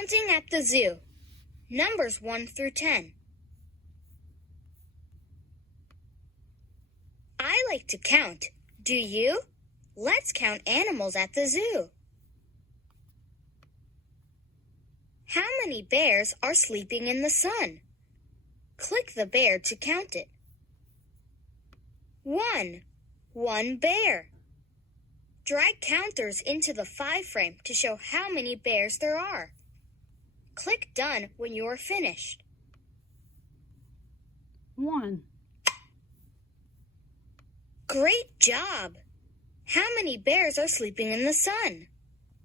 Counting at the zoo. Numbers 1 through 10. I like to count. Do you? Let's count animals at the zoo. How many bears are sleeping in the sun? Click the bear to count it. 1. 1 bear. Drag counters into the 5 frame to show how many bears there are. Click Done when you are finished. 1. Great job! How many bears are sleeping in the sun?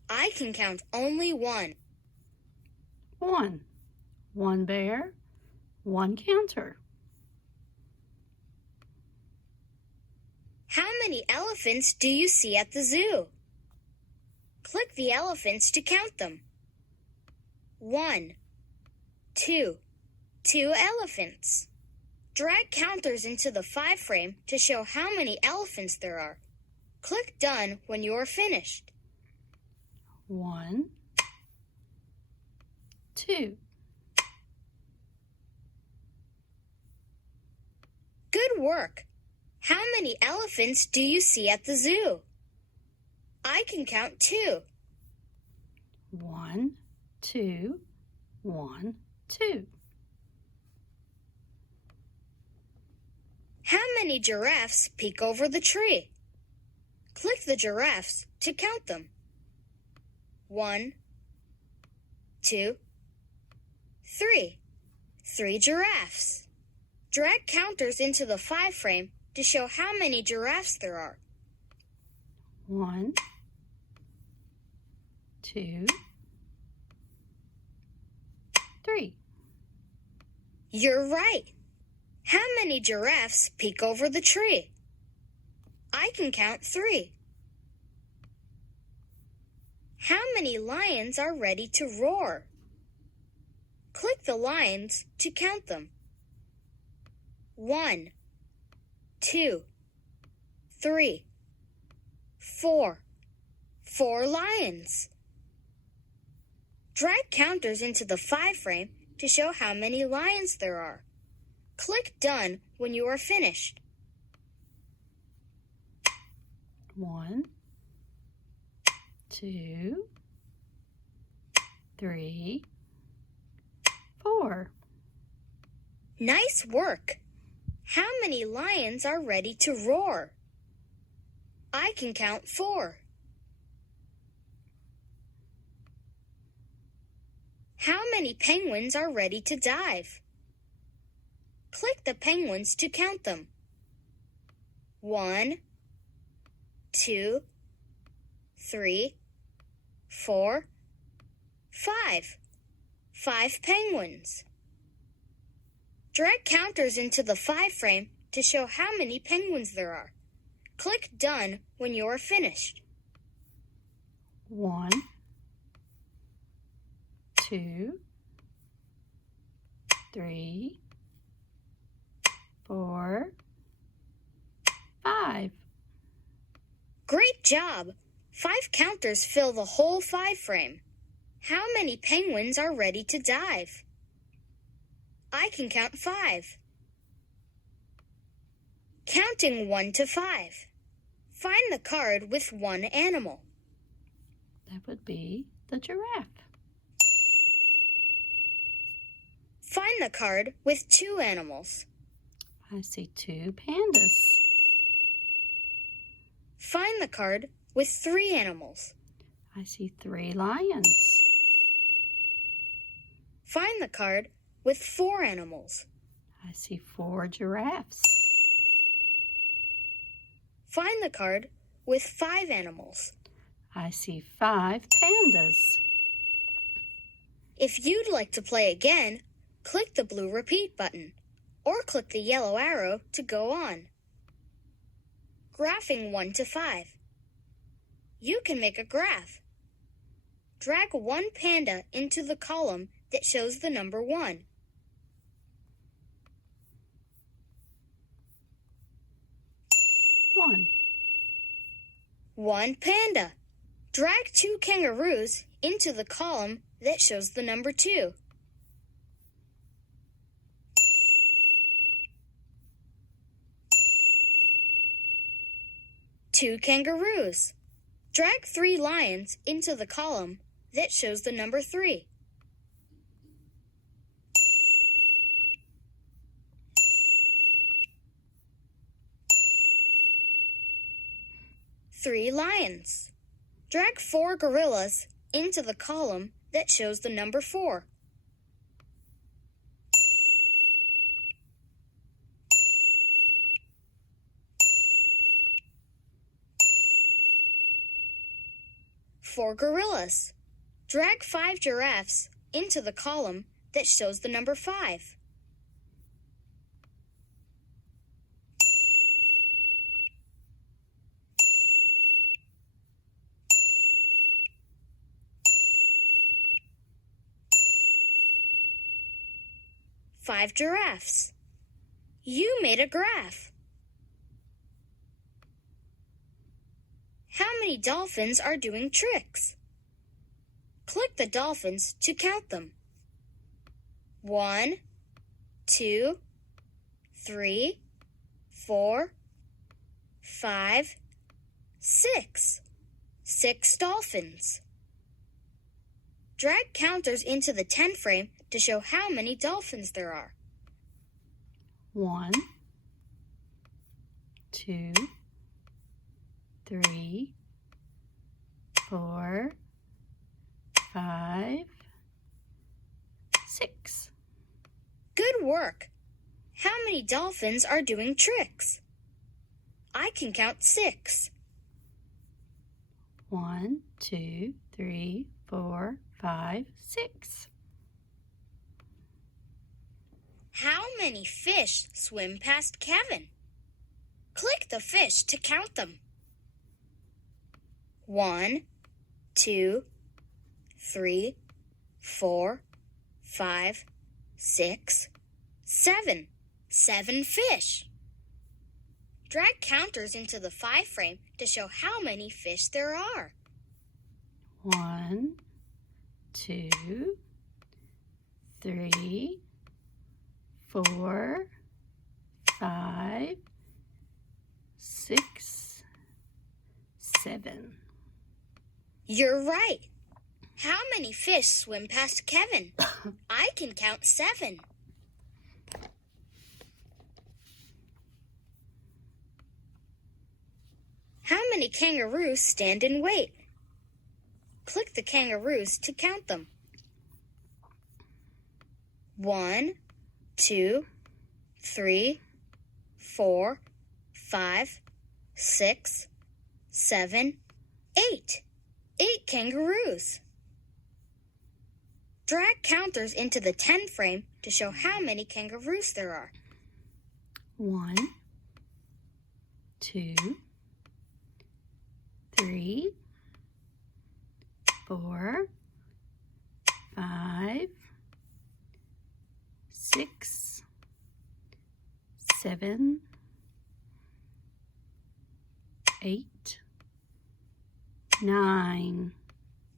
I can count only 1. 1. 1 bear, 1 counter. How many elephants do you see at the zoo? Click the elephants to count them. 1, 2, 2 elephants. Drag counters into the 5 frame to show how many elephants there are. Click Done when you are finished. 1, 2. Good work! How many elephants do you see at the zoo? I can count 2. 1, 2, 1, 2. How many giraffes peek over the tree? Click the giraffes to count them. 1, 2, 3. 3 giraffes. Drag counters into the 5 frame to show how many giraffes there are. 1, 2, 3. You're right. How many giraffes peek over the tree? I can count 3. How many lions are ready to roar? Click the lions to count them. 1, 2, 3, 4. 4 lions. Drag counters into the 5 frame to show how many lions there are. Click Done when you are finished. 1, 2, 3, 4. Nice work! How many lions are ready to roar? I can count 4. How many penguins are ready to dive? Click the penguins to count them. 1, 2, 3, 4, 5. 5 penguins. Drag counters into the 5 frame to show how many penguins there are. Click Done when you are finished. 1, 2, 3, 4, 5. Great job! 5 counters fill the whole 5 frame. How many penguins are ready to dive? I can count 5. Counting 1 to 5. Find the card with 1 animal. That would be the giraffe. Find the card with 2 animals. I see 2 pandas. Find the card with 3 animals. I see 3 lions. Find the card with 4 animals. I see 4 giraffes. Find the card with 5 animals. I see 5 pandas. If you'd like to play again, click the blue repeat button or click the yellow arrow to go on. Graphing 1 to 5. You can make a graph. Drag 1 panda into the column that shows the number 1. 1. 1 panda. Drag 2 kangaroos into the column that shows the number 2. 2 kangaroos. Drag 3 lions into the column that shows the number 3. 3 lions. Drag 4 gorillas into the column that shows the number 4. 4 gorillas. Drag 5 giraffes into the column that shows the number 5. 5 giraffes. You made a graph. How many dolphins are doing tricks? Click the dolphins to count them. 1, 2, 3, 4, 5, 6. 6 dolphins. Drag counters into the 10 frame to show how many dolphins there are. 1, 2, 3, 4, 5, 6. Good work! How many dolphins are doing tricks? I can count 6. 1, 2, 3, 4, 5, 6. How many fish swim past Kevin? Click the fish to count them. 1, 2, 3, 4, 5, 6, 7. 7 fish. Drag counters into the 5 frame to show how many fish there are. 1, 2, 3, 4, 5, 6, 7. You're right. How many fish swim past Kevin? I can count 7. How many kangaroos stand and wait? Click the kangaroos to count them. 1, 2, 3, 4, 5, 6, 7, 8. 8 kangaroos. Drag counters into the 10 frame to show how many kangaroos there are. 1, 2, 3, 4, 5, 6, 7, 8, 9.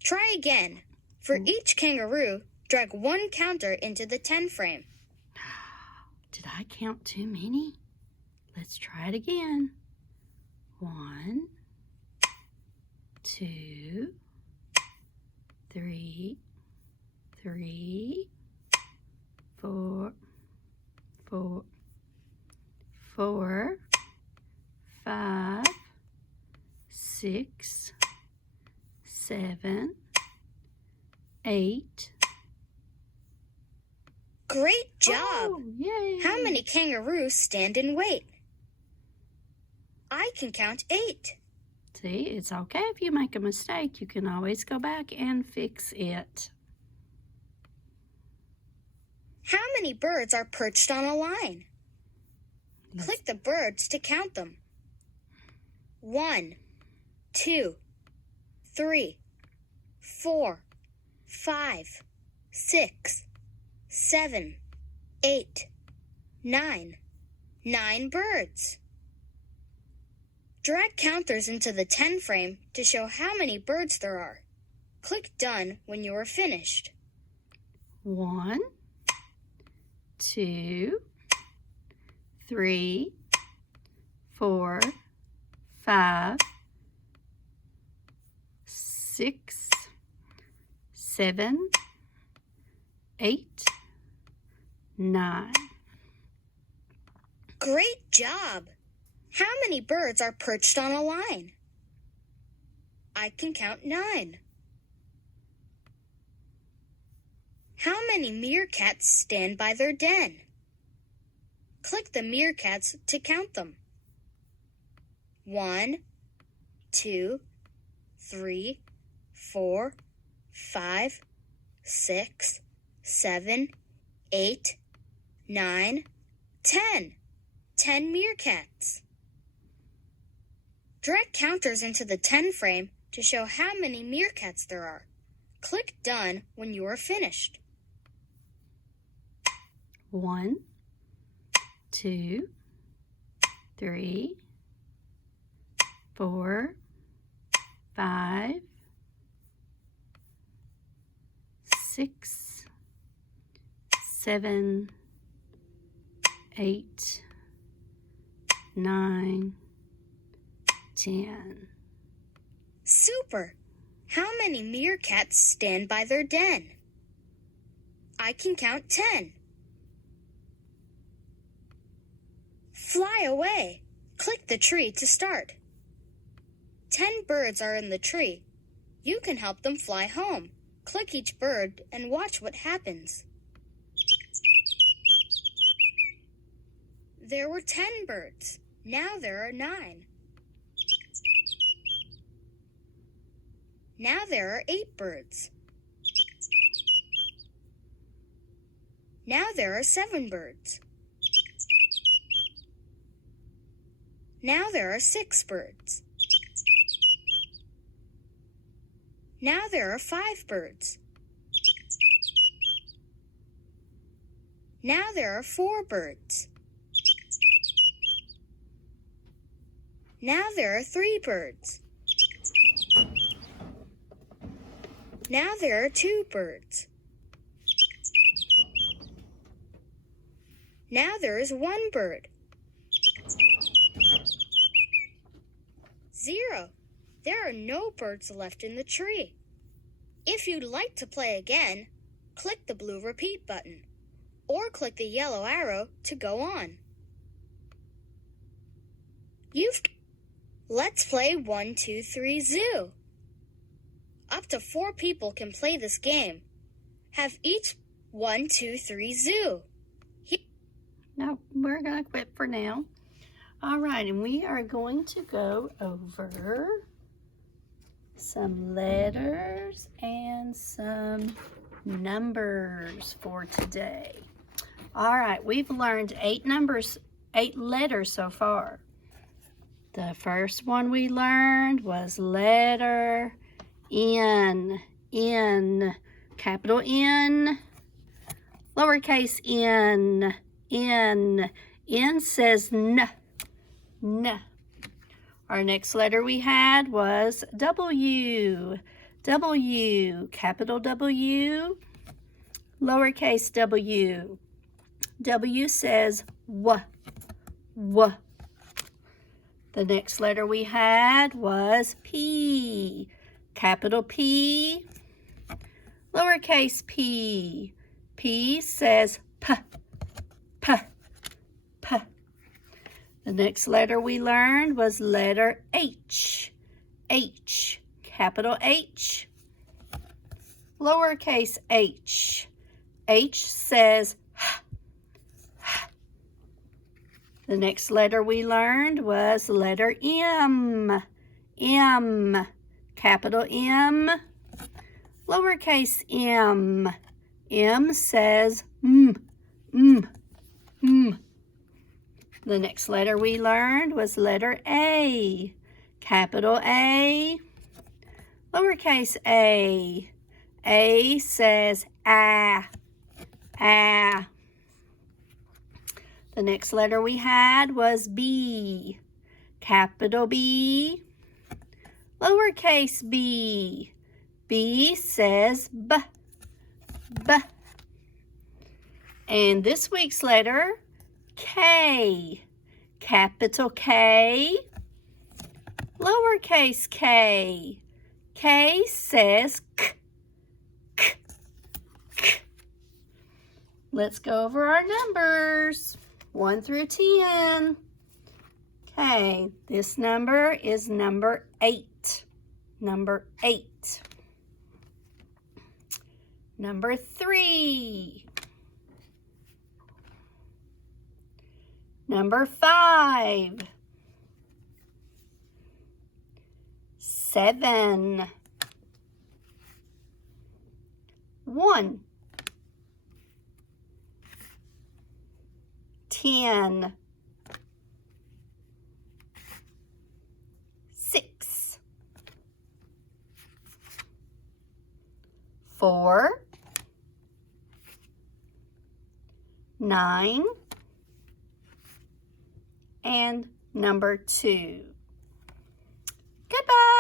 Try again. For each kangaroo, drag 1 counter into the 10 frame. Did I count too many? Let's try it again. 1, 2, 3, 4, 5, 6, 7, 8. Great job! Oh, yay! How many kangaroos stand and wait? I can count 8. See, it's okay if you make a mistake. You can always go back and fix it. How many birds are perched on a line? Click the birds to count them. 1, 2, 3, 4, 5, 6, 7, 8, 9. 9 birds. Drag counters into the 10 frame to show how many birds there are. Click Done when you are finished. 1, 2, 3, 4, 5, 6, 7, 8, 9. Great job! How many birds are perched on a line? I can count 9. How many meerkats stand by their den? Click the meerkats to count them. 1, 2, 3, 4, 5, 6, 7, 8, 9, 10. 10 meerkats. Drag counters into the 10 frame to show how many meerkats there are. Click Done when you are finished. 1, 2, 3, 4, 5, 6, 7, 8, 9, 10. Super! How many meerkats stand by their den? I can count 10. Fly away. Click the tree to start. 10 birds are in the tree. You can help them fly home. Click each bird and watch what happens. There were 10 birds. Now there are 9. Now there are 8 birds. Now there are 7 birds. Now there are 6 birds. Now there are 5 birds. Now there are 4 birds. Now there are 3 birds. Now there are 2 birds. Now there is 1 bird. 0. There are no birds left in the tree. If you'd like to play again, click the blue repeat button or click the yellow arrow to go on. Let's play 1, 2, 3 Zoo. Up to 4 people can play this game. Have each 1, 2, 3 Zoo. No, we're going to quit for now. All right, and we are going to go over some letters and some numbers for today. All right, we've learned 8 letters so far. The first one we learned was letter N. N, capital N, lowercase n. N. N says N. N. Our next letter we had was W. W, capital W, lowercase w. W says W. W. The next letter we had was P. Capital P, lowercase p. P says P. P. P. The next letter we learned was letter H. H. Capital H, lowercase h. H says H. H. The next letter we learned was letter M. M. Capital M, lowercase m. M says M. M. M. The next letter we learned was letter A. Capital A, lowercase a. A says A. A. The next letter we had was B. Capital B, lowercase b. B says B, B. And this week's letter, K. Capital K, lowercase k. K says K, K, K. Let's go over our numbers, 1 through 10. Okay, this number is number 8. Number 8. Number 3. Number 5. 7. 1. 10. 6. 4. 9. And number 2. Goodbye.